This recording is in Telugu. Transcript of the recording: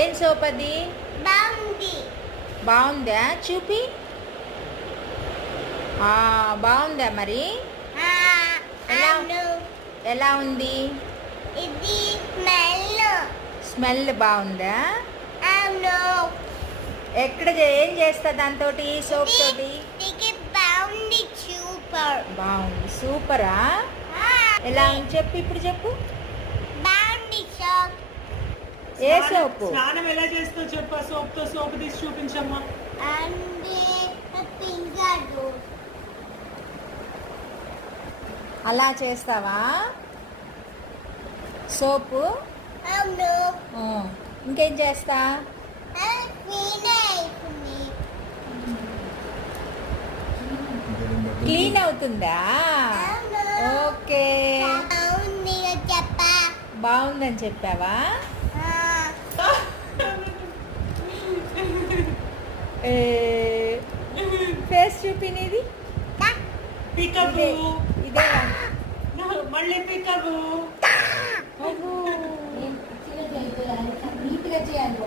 ఏం సోప్ అది? బాగుంది. బాగుందా? చూపి. బాగుందా మరి? అవును. ఎలా ఉంది? ఇది స్మెల్. స్మెల్ బాగుందా? అవును. ఎక్కడ ఏం చేస్తా దాంతో సోప్ తోటి? ఇది బాగుంది. సూపర్. బాగుంది. సూపరా? ఎలా ఉంది చెప్పు, ఇప్పుడు చెప్పు. బాగుంది సోప్. ఏ సోపు? స్నానం ఎలా చేస్తావు చెప్పు. సోప్ తో సోప్ తీసి చూపించమ్మా. అంటే పింగాడు. అలా చేస్తావా సోపు? అవును. ఇంకేం చేస్తా? క్లీన్ అవుతుందా? ఓకే. బాగుందని చెప్పావా? ఫేస్ చూపినిది పికబు. ఇదే మళ్ళీ పికబు. నీట్గా చేయాలి.